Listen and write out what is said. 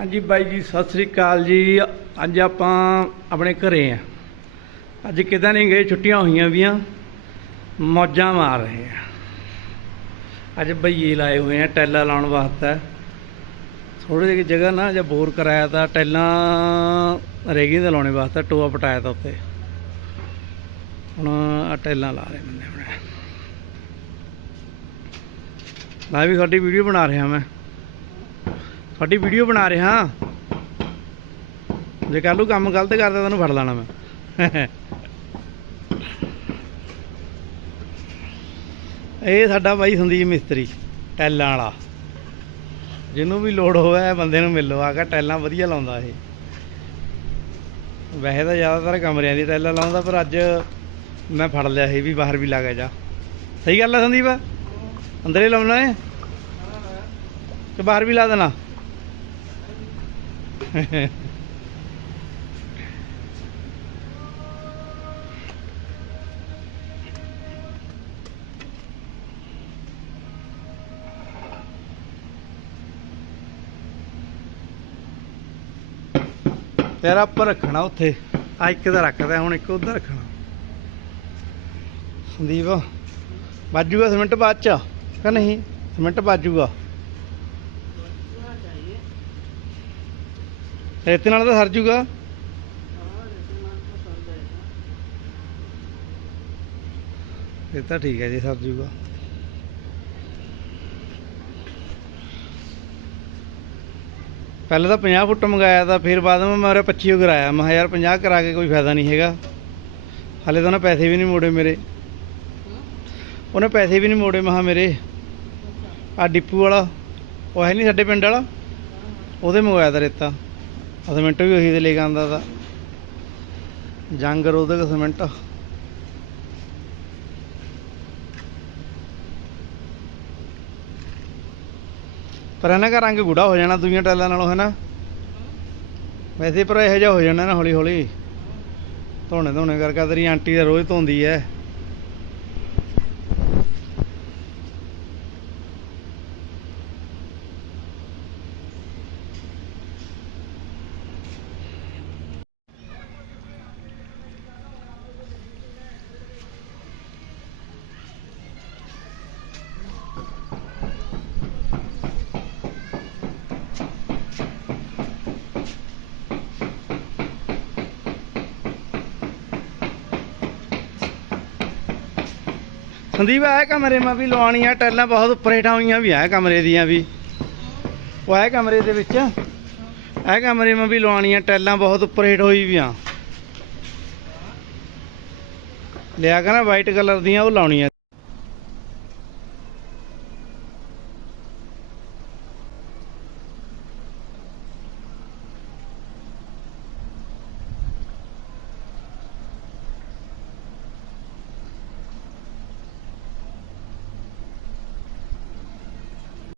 ਹਾਂਜੀ ਬਾਈ ਜੀ, ਸਤਿ ਸ੍ਰੀ ਅਕਾਲ ਜੀ। ਅੱਜ ਆਪਾਂ ਆਪਣੇ ਘਰੇ ਆ। ਅੱਜ ਕਿਦਾਂ ਨਹੀਂ ਗਏ? ਛੁੱਟੀਆਂ ਹੋਈਆਂ ਵੀਆਂ ਮੌਜਾਂ ਮਾਰ ਰਹੇ ਆ। ਅੱਜ ਬਈਏ ਲਾਏ ਹੋਏ ਆ ਟੈਲਾ ਲਾਉਣ ਵਾਸਤੇ। ਥੋੜੀ ਜਿਹੀ ਜਗ੍ਹਾ ਨਾ ਜੇ ਬੋਰ ਕਰਾਇਆ ਤਾਂ ਟੈਲਾਂ ਰੇਗੀ ਦੇ ਲਾਉਣੇ ਵਾਸਤੇ, ਟੋਆ ਪਟਾਇਆ ਤਾਂ ਉੱਤੇ। ਹੁਣ ਆ ਟੈਲਾਂ ਲਾ ਰਹੇ ਬੰਦੇ ਆਪਣੇ। ਮੈਂ ਵੀ ਸਾਡੀ ਵੀਡੀਓ ਬਣਾ ਰਿਹਾ ਮੈਂ। ਤੁਹਾਡੀ ਵੀਡੀਓ ਬਣਾ ਰਿਹਾ। ਜੇ ਕੱਲ ਨੂੰ ਕੰਮ ਗਲਤ ਕਰਦਾ ਤੈਨੂੰ ਫੜ ਲੈਣਾ ਮੈਂ। ਇਹ ਸਾਡਾ ਬਾਈ ਸੰਦੀਪ ਮਿਸਤਰੀ, ਟੈਲਾਂ ਵਾਲਾ। ਜਿਹਨੂੰ ਵੀ ਲੋੜ ਹੋਵੇ, ਇਹ ਬੰਦੇ ਨੂੰ ਮਿਲੋ। ਆ ਕੇ ਟੈਲਾਂ ਵਧੀਆ ਲਾਉਂਦਾ ਇਹ। ਵੈਸੇ ਤਾਂ ਜ਼ਿਆਦਾਤਰ ਕਮਰਿਆਂ ਦੀ ਟੈਲਾਂ ਲਾਉਂਦਾ, ਪਰ ਅੱਜ ਮੈਂ ਫੜ ਲਿਆ ਇਹ ਵੀ, ਬਾਹਰ ਵੀ ਲਾ ਕੇ ਜਾ। ਸਹੀ ਗੱਲ ਆ ਸੰਦੀਪ? ਅੰਦਰ ਲਾਉਣਾ ਹੈ ਤੇ ਬਾਹਰ ਵੀ ਲਾ ਦੇਣਾ? ਤੇਰਾ ਉੱਪਰ ਰੱਖਣਾ ਉੱਥੇ। ਆ ਇੱਕ ਦਾ ਰੱਖਦਾ, ਹੁਣ ਇੱਕ ਉਧਰ ਰੱਖਣਾ। ਸੰਦੀਪ ਬਾਜੂਗਾ ਸਿਮੈਂਟ ਬਾਅਦ ਚ? ਕਿ ਨਹੀਂ? ਸਿਮੈਂਟ ਬਾਜੂਗਾ ਰੇਤੇ ਨਾਲ ਤਾਂ ਸਰ ਜੂਗਾ। ਇਹ ਤਾਂ ਠੀਕ ਹੈ ਜੀ, ਸਰ ਜੂਗਾ। ਪਹਿਲਾਂ ਤਾਂ 50 ਫੁੱਟ ਮੰਗਾਇਆ ਤਾਂ ਫਿਰ ਬਾਅਦ ਵਿੱਚ ਮੈਂ 25 ਕਰਾਇਆ। ਮੈਂ ਕਿਹਾ ਯਾਰ 50 ਕਰਾ ਕੇ ਕੋਈ ਫਾਇਦਾ ਨਹੀਂ ਹੈਗਾ। ਹਾਲੇ ਤਾਂ ਉਹਨੇ ਪੈਸੇ ਵੀ ਨਹੀਂ ਮੋੜੇ ਮੇਰੇ। ਉਹਨੇ ਪੈਸੇ ਵੀ ਨਹੀਂ ਮੋੜੇ ਮਹਾ ਮੇਰੇ। ਆ ਡਿਪੂ ਵਾਲਾ, ਉਹ ਹੈ ਨਹੀਂ ਸਾਡੇ ਪਿੰਡ ਵਾਲਾ? ਉਹਦੇ ਮੰਗਵਾਇਆ ਤਾਂ ਰੇਤਾ। ਸੀਮੈਂਟ ਵੀ ਉਹੀ ਤੇ ਲੈ ਕੇ ਆਂਦਾ ਤਾ। ਜੰਗ ਰੋਧਕ ਸੀਮੈਂਟ ਪਰ ਇਹਨਾਂ ਦਾ ਰੰਗ ਗੂੜਾ ਹੋ ਜਾਣਾ ਦੂਜੀਆਂ ਟੈਲਾਂ ਨਾਲੋਂ, ਹੈ ਨਾ? ਵੈਸੇ ਪਰ ਇਹੋ ਜਿਹਾ ਹੋ ਜਾਣਾ ਨਾ ਹੌਲੀ ਹੌਲੀ ਧੋਣੇ ਧੋਣੇ ਕਰਕੇ ਤੇਰੀ ਆਂਟੀ ਦਾ ਰੋਜ਼ ਧੋਂਦੀ ਐ। ਸੰਦੀਪ ਇਹ ਕਮਰੇ ਮੈਂ ਵੀ ਲਵਾਉਣੀ ਆ ਟੈਲਾਂ ਬਹੁਤ ਉੱਪਰ ਹੇਠਾਂ ਹੋਈਆਂ ਵੀ ਆ ਕਮਰੇ ਦੀਆਂ ਵੀ। ਉਹ ਇਹ ਕਮਰੇ ਦੇ ਵਿੱਚ, ਇਹ ਕਮਰੇ ਮੈਂ ਵੀ ਲਵਾਉਣੀਆਂ ਟੈਲਾਂ ਬਹੁਤ ਉੱਪਰ ਹੇਠ ਹੋਈ ਵੀ ਆ। ਲਿਆ ਕੇ ਵਾਈਟ ਕਲਰ ਦੀਆਂ, ਉਹ ਲਾਉਣੀਆਂ।